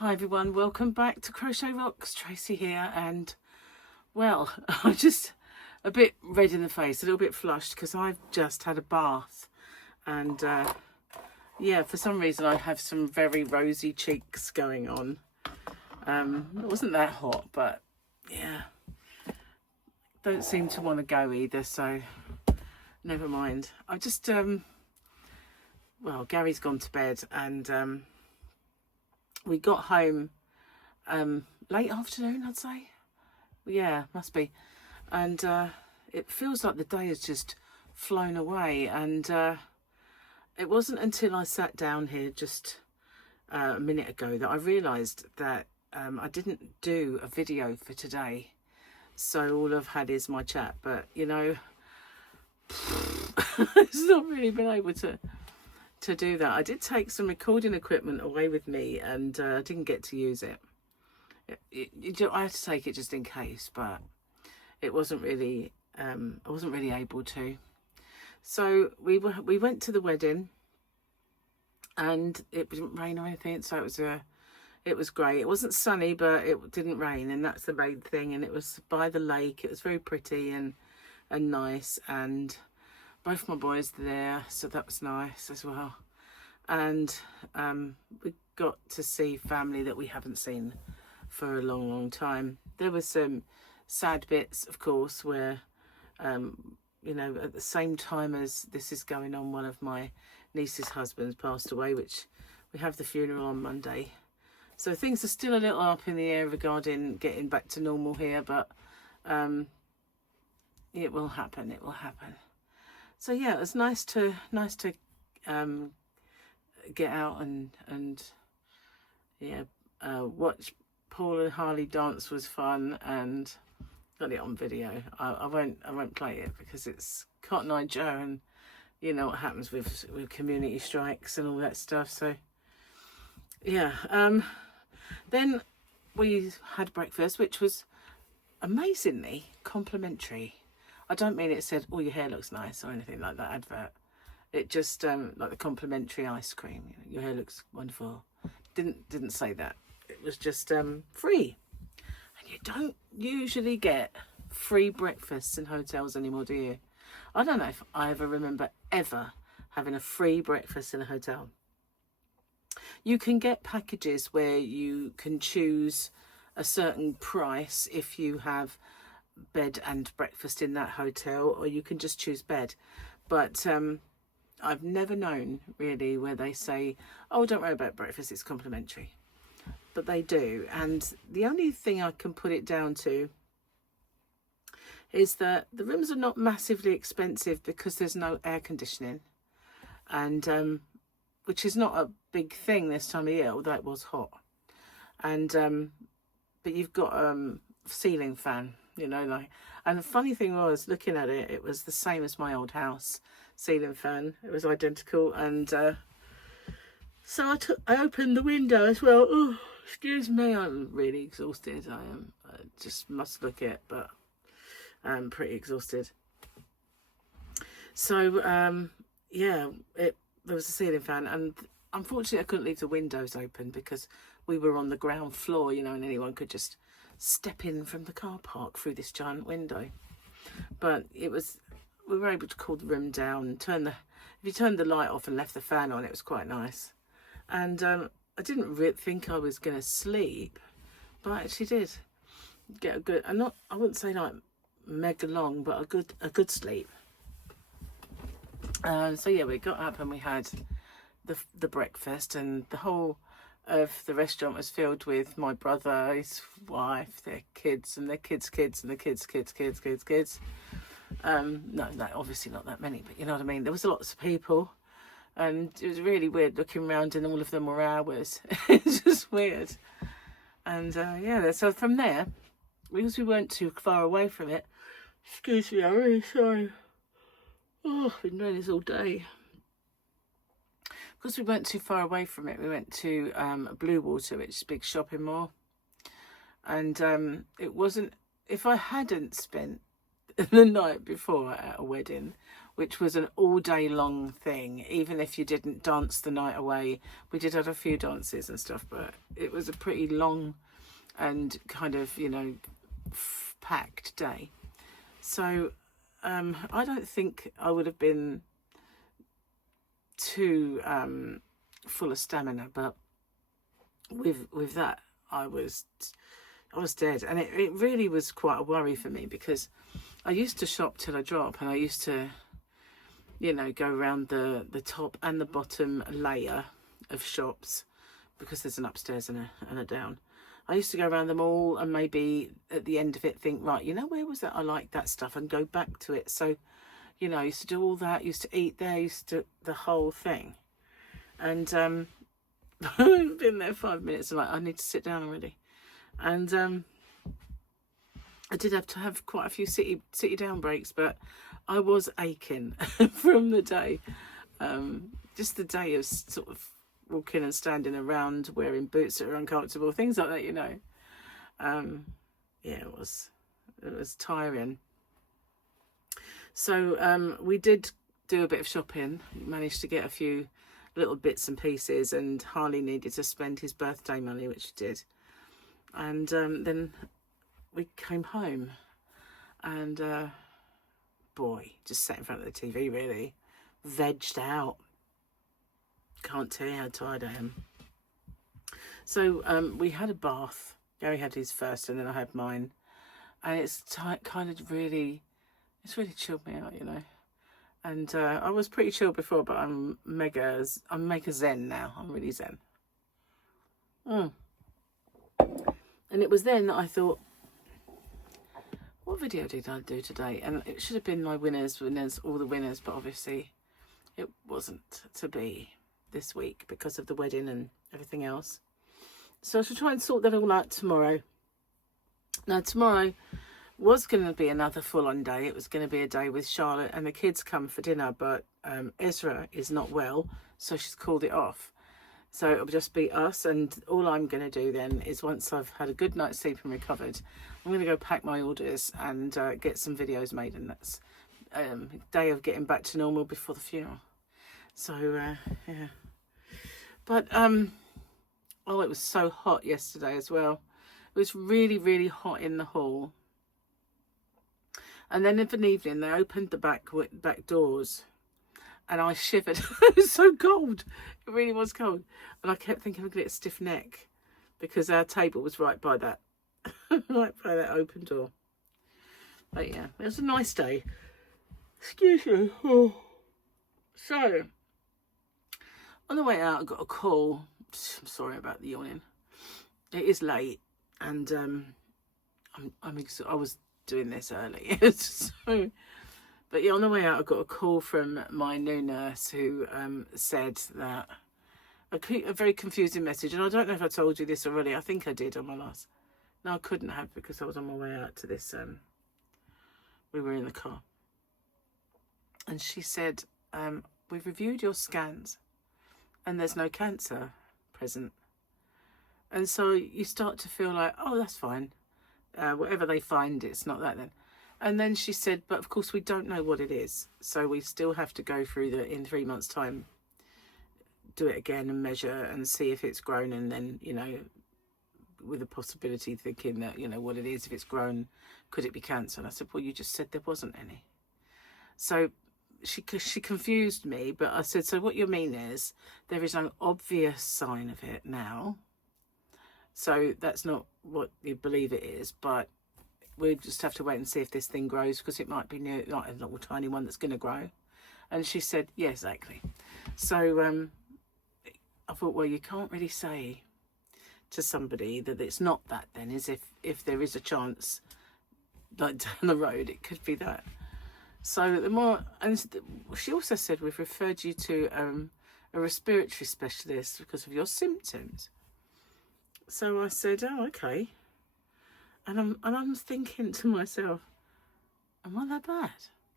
Hi everyone, welcome back to Crochet Rocks. Tracy here, and well, I'm just a bit red in the face, a little bit flushed because I've just had a bath, and yeah, for some reason I have some very rosy cheeks going on. It wasn't that hot, but yeah, don't seem to want to go either, so never mind. I just well, Gary's gone to bed, and we got home late afternoon, I'd say. Yeah, must be. And it feels like the day has just flown away. And it wasn't until I sat down here just a minute ago that I realised that I didn't do a video for today. So all I've had is my chat. But, you know, it's not really been able to do that. I did take some recording equipment away with me, and I didn't get to use it. I had to take it just in case, but it wasn't really I wasn't really able to. So we went to the wedding, and it didn't rain or anything, so it was great. It wasn't sunny, but it didn't rain, and that's the main thing. And it was by the lake. It was very pretty and nice, and both my boys were there, so that was nice as well. And we got to see family that we haven't seen for a long time. There were some sad bits, of course, where you know, at the same time as this is going on, one of my niece's husbands passed away, which we have the funeral on Monday. So things are still a little up in the air regarding getting back to normal here, but it will happen. It will happen. So yeah, it was nice to get out and yeah, watch Paul and Harley dance was fun, and got it on video. I won't play it because it's Cotton Eye Joe, and you know what happens with community strikes and all that stuff. So yeah, then we had breakfast, which was amazingly complimentary. I don't mean it said, "Oh, your hair looks nice" or anything like that advert. It just like the complimentary ice cream. You know, your hair looks wonderful. Didn't say that. It was just free. And you don't usually get free breakfasts in hotels anymore, do you? I don't know if I ever remember ever having a free breakfast in a hotel. You can get packages where you can choose a certain price if you have bed and breakfast in that hotel, or you can just choose bed. But I've never known really where they say, "Oh, don't worry about breakfast, it's complimentary." But they do. And the only thing I can put it down to is that the rooms are not massively expensive because there's no air conditioning, and which is not a big thing this time of year, although it was hot. And but you've got ceiling fan, you know, like, and the funny thing was, looking at it, it was the same as my old house ceiling fan. It was identical. And so I opened the window as well. Oh, excuse me, I'm really exhausted. I am. I just must look it, but I'm pretty exhausted. So yeah, there was a ceiling fan, and unfortunately I couldn't leave the windows open because we were on the ground floor, you know, and anyone could just step in from the car park through this giant window. But we were able to cool the room down, if you turned the light off and left the fan on, it was quite nice. And I didn't really think I was going to sleep, but I actually did get a good, I wouldn't say like mega long, but a good sleep. So yeah, we got up and we had the breakfast, and the whole of the restaurant was filled with my brother, his wife, their kids, and their kids' kids, and the kids' kids. No, obviously not that many, but you know what I mean. There was lots of people, and it was really weird looking around, and all of them were ours. It's just weird. And yeah, so from there, because we weren't too far away from it, excuse me, I'm really sorry. Oh, I've been doing this all day. Because we weren't too far away from it, we went to Blue Water, which is a big shopping mall. And it wasn't, if I hadn't spent the night before at a wedding, which was an all day long thing. Even if you didn't dance the night away, we did have a few dances and stuff, but it was a pretty long and kind of, you know, packed day. So I don't think I would have been too full of stamina, but with that I was dead. And it really was quite a worry for me, because I used to shop till I drop, and I used to, you know, go around the top and the bottom layer of shops, because there's an upstairs and a down. I used to go around them all, and maybe at the end of it think, right, you know, where was that? I like that stuff, and go back to it. So, you know, I used to do all that, used to eat there, used to the whole thing. And I've been there 5 minutes, and like, I need to sit down already. And I did have to have quite a few city down breaks, but I was aching from the day. Just the day of sort of walking and standing around, wearing boots that are uncomfortable, things like that, you know. Yeah, it was tiring. So we did do a bit of shopping, managed to get a few little bits and pieces, and Harley needed to spend his birthday money, which he did. And then we came home, and boy, just sat in front of the TV, really vegged out. Can't tell you how tired I am. So we had a bath. Gary had his first, and then I had mine, and it's kind of really, it's really chilled me out, you know. And I was pretty chill before, but I'm mega zen now. I'm really zen. And it was then that I thought, what video did I do today? And it should have been my winners, all the winners, but obviously it wasn't to be this week because of the wedding and everything else. So I should try and sort that all out tomorrow. Now, tomorrow was going to be another full-on day. It was going to be a day with Charlotte and the kids come for dinner, but Ezra is not well, so she's called it off. So it'll just be us, and all I'm going to do then is, once I've had a good night's sleep and recovered, I'm going to go pack my orders and get some videos made, and that's day of getting back to normal before the funeral. So yeah, but oh, it was so hot yesterday as well. It was really, really hot in the hall, and then in the evening they opened the back doors, and I shivered. It was so cold. It really was cold. And I kept thinking I'm going to get a stiff neck, because our table was right by that, right by that open door. But yeah, it was a nice day. Excuse me. Oh. So, on the way out, I got a call. I'm sorry about the yawning. It is late, and I was doing this early. So, but yeah, on the way out, I got a call from my new nurse, who said that a very confusing message. And I don't know if I told you this already. I think I did on my last. No, I couldn't have, because I was on my way out to this. We were in the car. And she said, we've reviewed your scans, and there's no cancer present. And so you start to feel like, oh, that's fine. Whatever they find, it's not that then. And then she said, but of course we don't know what it is. So we still have to go through in 3 months' time, do it again and measure and see if it's grown. And then, you know, with the possibility, thinking that, you know, what it is, if it's grown, could it be cancer? And I said, well, you just said there wasn't any. So she confused me, but I said, so what you mean is there is no obvious sign of it now. So that's not what you believe it is, but we just have to wait and see if this thing grows, because it might be new, like a little tiny one that's going to grow. And she said, yeah, exactly. So I thought, well, you can't really say to somebody that it's not that then, is if there is a chance, like down the road, it could be that. So the more, and she also said, we've referred you to a respiratory specialist because of your symptoms. So I said, oh, okay. And I'm thinking to myself, am I that bad?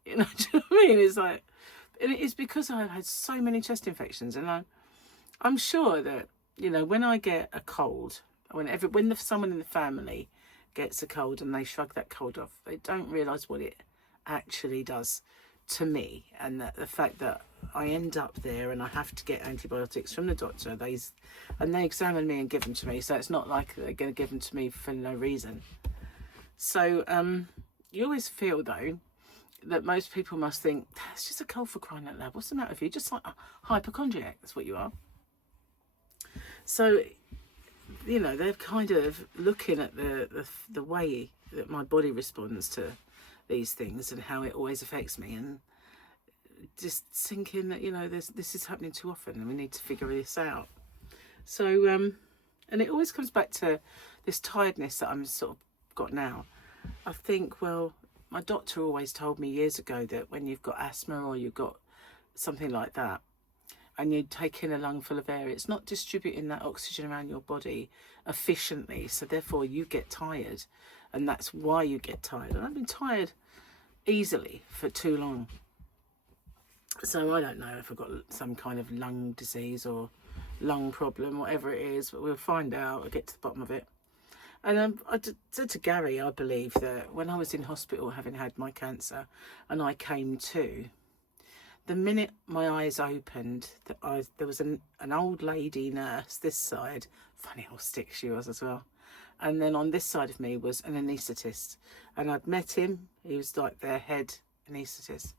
You know, do you know what I mean? It's like, and it is because I've had so many chest infections, and I'm sure that, you know, when I get a cold, when someone in the family gets a cold and they shrug that cold off, they don't realise what it actually does to me, and that the fact that I end up there and I have to get antibiotics from the doctor, they examine me and give them to me, so it's not like they're going to give them to me for no reason. So you always feel though that most people must think, it's just a cold, for crying out loud, what's the matter with you? Just like a hypochondriac, that's what you are. So, you know, they're kind of looking at the way that my body responds to these things and how it always affects me, and just thinking that, you know, this is happening too often and we need to figure this out. So and it always comes back to this tiredness that I'm sort of got now. I think, well, my doctor always told me years ago that when you've got asthma or you've got something like that and you take in a lung full of air, it's not distributing that oxygen around your body efficiently, so therefore you get tired, and that's why you get tired. And I've been tired easily for too long. So I don't know if I've got some kind of lung disease or lung problem, whatever it is, but we'll find out. I'll get to the bottom of it. And I said to Gary, I believe that when I was in hospital having had my cancer and I came to, the minute my eyes opened, there was an old lady nurse this side, funny old stick she was as well, and then on this side of me was an anaesthetist, and I'd met him. He was like their head anaesthetist,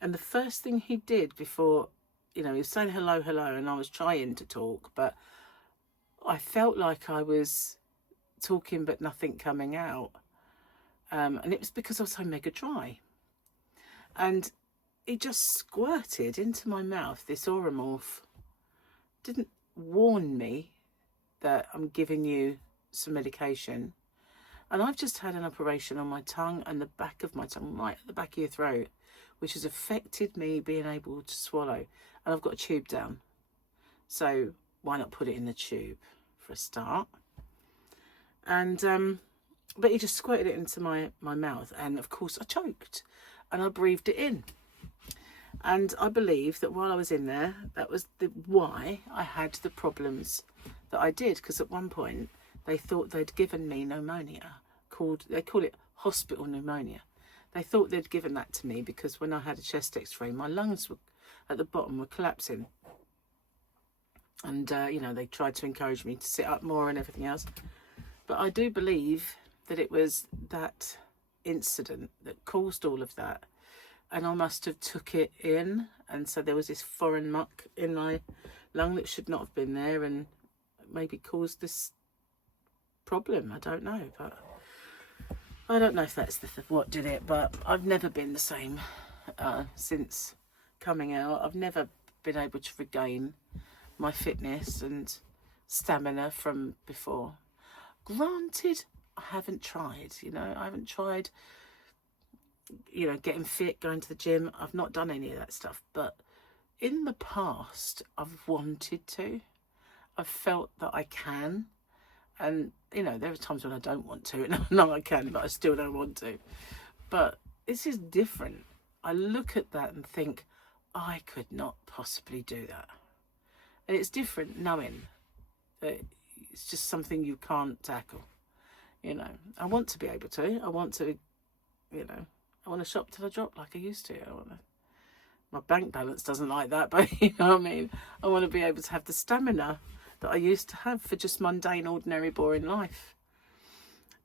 and the first thing he did before, you know, he was saying hello, and I was trying to talk, but I felt like I was talking but nothing coming out, and it was because I was so mega dry, and he just squirted into my mouth this Oromorph. Didn't warn me that I'm giving you some medication, and I've just had an operation on my tongue and the back of my tongue, right at the back of your throat, which has affected me being able to swallow, and I've got a tube down, so why not put it in the tube for a start? And but he just squirted it into my mouth, and of course I choked and I breathed it in. And I believe that while I was in there, that was why I had the problems that I did, because at one point they thought they'd given me pneumonia, they call it hospital pneumonia. They thought they'd given that to me because when I had a chest x-ray, my lungs were at the bottom were collapsing, and you know, they tried to encourage me to sit up more and everything else. But I do believe that it was that incident that caused all of that, and I must have took it in, and so there was this foreign muck in my lung that should not have been there, and maybe caused this problem. I don't know, but I don't know if that's what did it. But I've never been the same since coming out. I've never been able to regain my fitness and stamina from before. Granted, I haven't tried, you know, I haven't tried, you know, getting fit, going to the gym. I've not done any of that stuff, but in the past I've wanted to. I've felt that I can, and you know, there are times when I don't want to, and I know I can, but I still don't want to. But this is different. I look at that and think, I could not possibly do that. And it's different knowing that it's just something you can't tackle. You know, I want to be able to. I want to, you know, I want to shop till I drop like I used to. My bank balance doesn't like that, but you know what I mean? I want to be able to have the stamina that I used to have for just mundane, ordinary, boring life.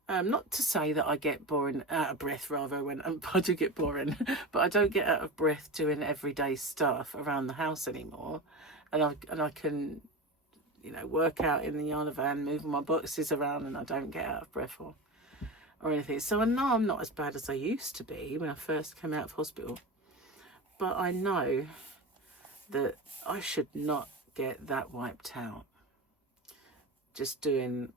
Not to say that I get out of breath rather when I do get boring, but I don't get out of breath doing everyday stuff around the house anymore, and I can, you know, work out in the yarn van, moving my boxes around, and I don't get out of breath or anything. So I know I'm not as bad as I used to be when I first came out of hospital, but I know that I should not get that wiped out just doing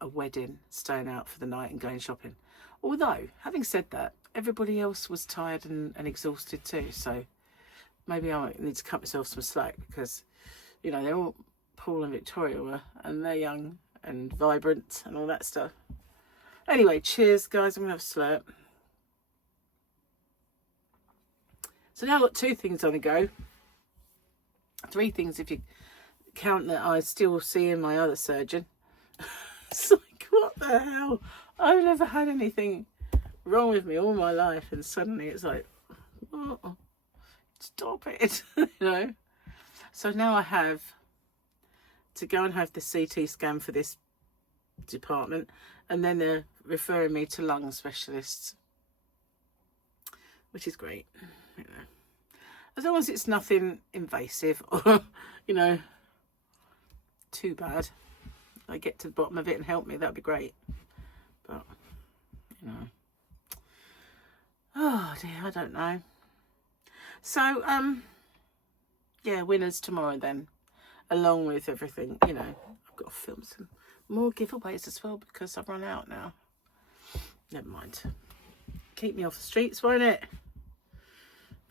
a wedding, staying out for the night and going shopping. Although, having said that, everybody else was tired and exhausted too, so maybe I need to cut myself some slack, because, you know, they're all, Paul and Victoria were, and they're young and vibrant and all that stuff. Anyway, cheers guys, I'm gonna have a slurp. So now I've got 2 things on the go. 3 things if you count that I still see in my other surgeon. It's like, what the hell? I've never had anything wrong with me all my life, and suddenly it's like, oh, stop it. You know. So now I have to go and have the CT scan for this department, and then they're referring me to lung specialists, which is great, you know, as long as it's nothing invasive or, you know, too bad. I get to the bottom of it and help me, that'd be great. But, you know, oh dear, I don't know. So yeah, winners tomorrow then, along with everything. You know, I've got to film some more giveaways as well because I've run out now. Never mind, keep me off the streets, won't it?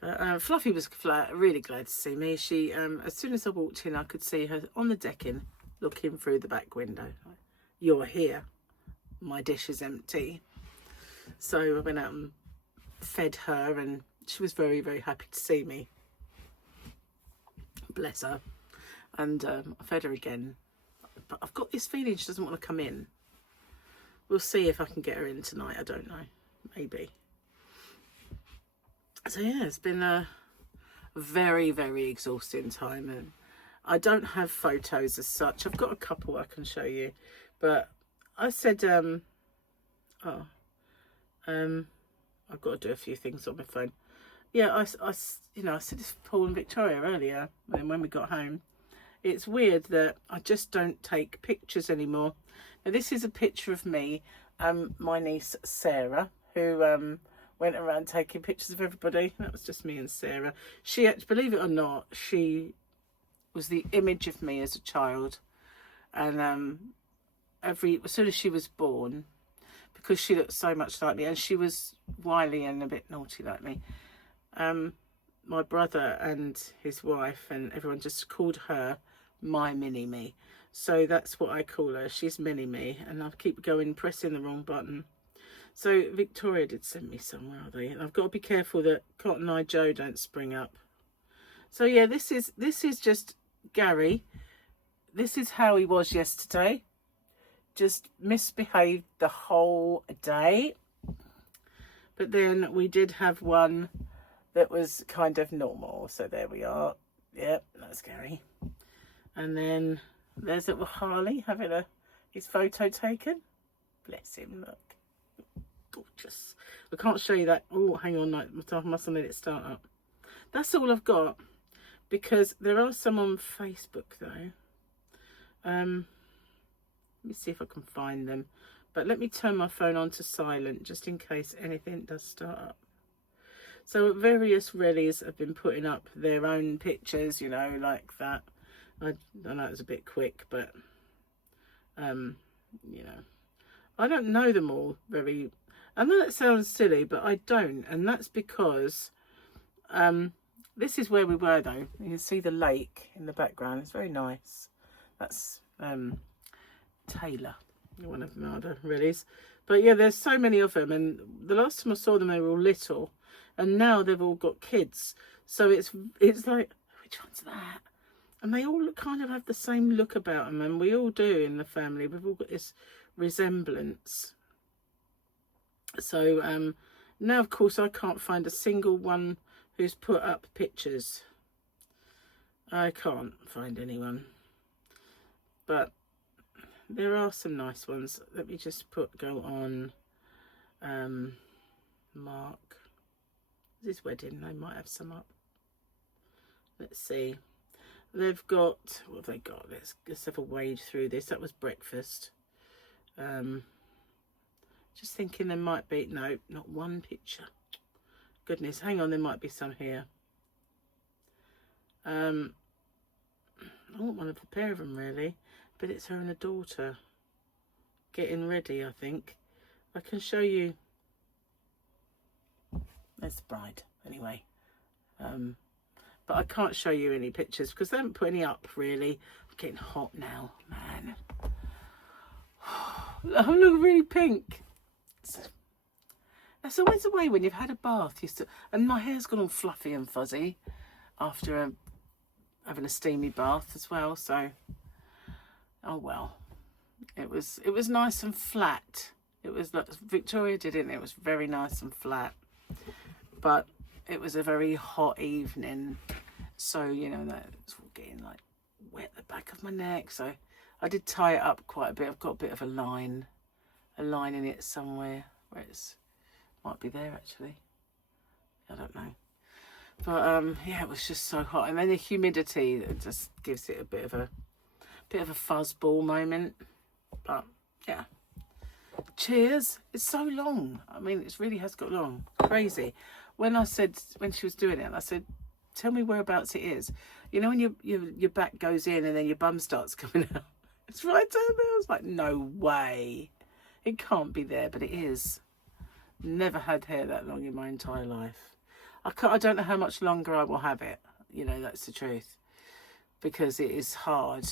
But Fluffy was really glad to see me. She as soon as I walked in, I could see her on the decking looking through the back window. You're here, my dish is empty. So I went out and fed her, and she was very, very happy to see me. Bless her. And I fed her again. But I've got this feeling she doesn't want to come in. We'll see if I can get her in tonight. I don't know. Maybe. So yeah, it's been a very, very exhausting time. And I don't have photos as such. I've got a couple I can show you. But I said, I've got to do a few things on my phone. Yeah, I said this to Paul and Victoria earlier when we got home. It's weird that I just don't take pictures anymore. Now, this is a picture of me and my niece Sarah, who went around taking pictures of everybody. That was just me and Sarah. She, believe it or not, she was the image of me as a child. And as soon as she was born, because she looked so much like me, and she was wily and a bit naughty like me, my brother and his wife and everyone just called her my mini-me. So that's what I call her. She's mini-me, and I keep pressing the wrong button. So Victoria did send me some, where are they? And I've got to be careful that Cotton Eye Joe don't spring up. So yeah, this is just Gary. This is how he was yesterday. Just misbehaved the whole day. But then we did have one that was kind of normal. So there we are. Yep, that's Gary. And then there's little Harley having his photo taken. Bless him, look. Gorgeous. I can't show you that. Oh, hang on, I mustn't let it start up. That's all I've got, because there are some on Facebook though. Let me see if I can find them. But let me turn my phone on to silent just in case anything does start up. So various rallies have been putting up their own pictures, you know, like that. I know it was a bit quick, but you know, I don't know them all very. I know that sounds silly, but I don't, and that's because this is where we were though. You can see the lake in the background. It's very nice. That's Taylor, one of the other rallies. But yeah, there's so many of them, and the last time I saw them they were all little, and now they've all got kids. So it's like, which one's that? And they all kind of have the same look about them, and we all do in the family. We've all got this resemblance. So now, of course, I can't find a single one who's put up pictures. I can't find anyone. But there are some nice ones. Let me just go on Mark. His wedding, they might have some up. Let's see. They've got, what have they got? Let's have a wade through this. That was breakfast. Just thinking there might be, no, not one picture. Goodness, hang on, there might be some here. I want one of a pair of them really, but it's her and her daughter getting ready, I think. I can show you. There's the bride, anyway. But I can't show you any pictures because they haven't put any up really. I'm getting hot now, man. I'm looking really pink. That's always the way when you've had a bath. And my hair's gone all fluffy and fuzzy after having a steamy bath as well. So, oh well. It was nice and flat It was like Victoria did it, and it was very nice and flat. But it was a very hot evening, so you know that's getting like wet the back of my neck. So I did tie it up quite a bit. I've got a bit of a line in it somewhere where it's might be there actually. I don't know. But yeah, it was just so hot, and then the humidity that just gives it a bit of a fuzzball moment. But yeah, cheers. It's so long. I mean, it really has got long. Crazy. When she was doing it, I said, tell me whereabouts it is. You know when your back goes in and then your bum starts coming out. It's right down there. I was like, no way. It can't be there, but it is. Never had hair that long in my entire life. I don't know how much longer I will have it. You know, that's the truth. Because it is hard.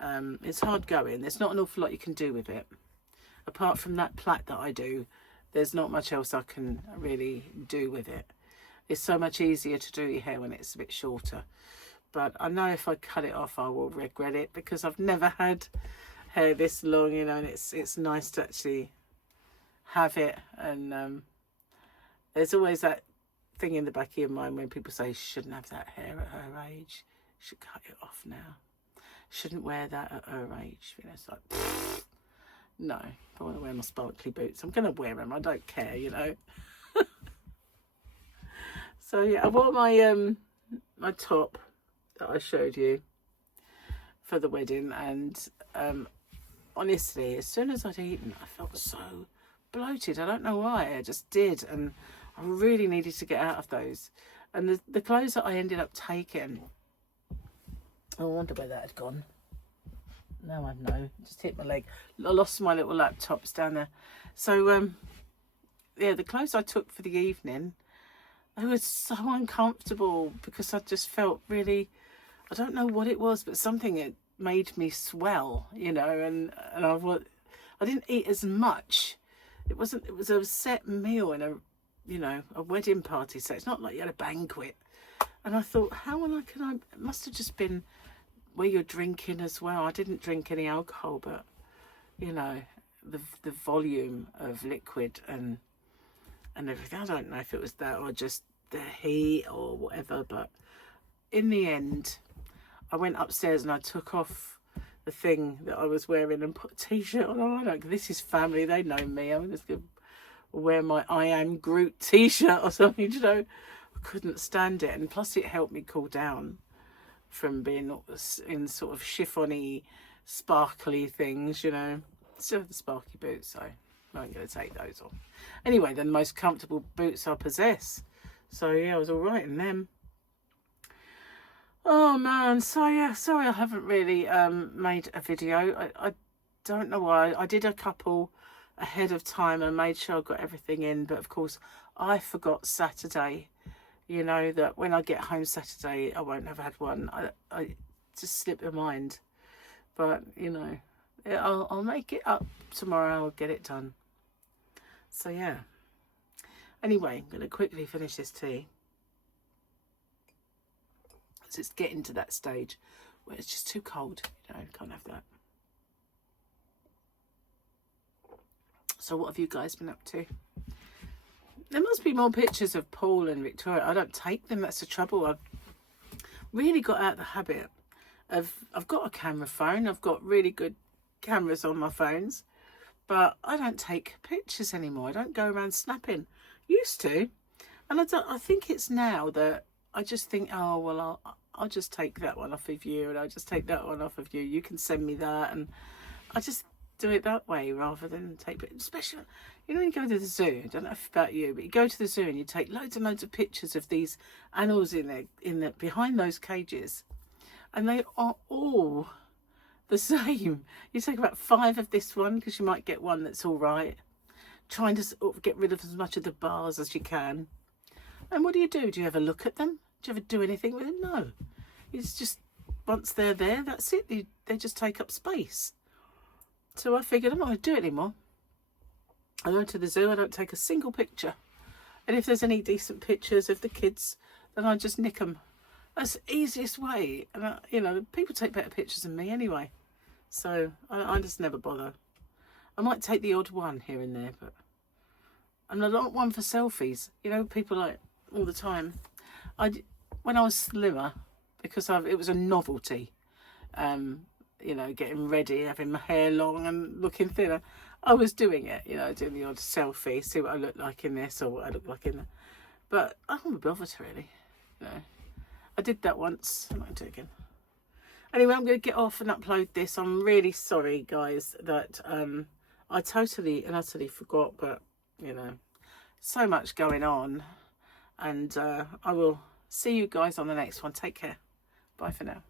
It's hard going. There's not an awful lot you can do with it. Apart from that plait that I do, there's not much else I can really do with it. It's so much easier to do your hair when it's a bit shorter. But I know if I cut it off, I will regret it, because I've never had hair this long, you know, and it's nice to actually have it. And there's always that thing in the back of your mind when people say she shouldn't have that hair at her age. She should cut it off now. Shouldn't wear that at her age. You know, it's like, pfft. No, I want to wear my sparkly boots. I'm going to wear them. I don't care, you know. So yeah, I wore my my top that I showed you for the wedding, and honestly, as soon as I'd eaten, I felt so bloated. I don't know why. I just did, and I really needed to get out of those. And the clothes that I ended up taking, I wonder where that had gone. No, I know. Just hit my leg. I lost my little laptop. It's down there. So, yeah, the clothes I took for the evening, they were so uncomfortable because I just felt really, I don't know what it was, but something it made me swell, you know, and I didn't eat as much. It was a set meal in a wedding party, so it's not like you had a banquet. And I thought, it must have just been where you're drinking as well. I didn't drink any alcohol, but you know, the volume of liquid and everything. I don't know if it was that or just the heat or whatever, but in the end I went upstairs and I took off the thing that I was wearing and put a t-shirt on. Oh, this is family, they know me. I'm just gonna wear my I Am Groot t-shirt or something, you know. I couldn't stand it, and plus it helped me cool down from being in sort of chiffony, sparkly things, you know. Still have the sparky boots, so I'm not going to take those off. Anyway, they're the most comfortable boots I possess. So yeah, I was all right in them. Oh man, so yeah, sorry I haven't really made a video. I don't know why. I did a couple ahead of time and made sure I got everything in, but of course I forgot Saturday. You know that when I get home Saturday, I won't have had one. I just slipped my mind. But, you know, I'll make it up tomorrow. I'll get it done. So, yeah. Anyway, I'm going to quickly finish this tea. So it's getting to that stage where it's just too cold. You know, can't have that. So what have you guys been up to? There must be more pictures of Paul and Victoria. I don't take them. That's the trouble. I've really got out of the habit of... I've got a camera phone. I've got really good cameras on my phones. But I don't take pictures anymore. I don't go around snapping. Used to. And I think it's now that I just think, oh, well, I'll just take that one off of you. And I'll just take that one off of you. You can send me that. And I just do it that way rather than take pictures. Especially... You know, when you go to the zoo, I don't know about you, but you go to the zoo and you take loads and loads of pictures of these animals behind those cages, and they are all the same. You take about 5 of this one because you might get one that's all right, trying to sort of get rid of as much of the bars as you can. And what do? Do you ever look at them? Do you ever do anything with them? No. It's just, once they're there, that's it. They just take up space. So I figured I'm not going to do it anymore. I go to the zoo, I don't take a single picture. And if there's any decent pictures of the kids, then I just nick them. That's the easiest way. And, you know, people take better pictures than me anyway. So I just never bother. I might take the odd one here and there, but I'm not one for selfies. You know, people like all the time. When I was slimmer, because it was a novelty, you know, getting ready, having my hair long and looking thinner. I was doing it, you know, doing the odd selfie, see what I look like in this or what I look like in that. But I don't bother to really, you know. I did that once, I'm not going to do it again. Anyway, I'm going to get off and upload this. I'm really sorry, guys, that I totally and utterly forgot, but, you know, so much going on. And I will see you guys on the next one. Take care. Bye for now.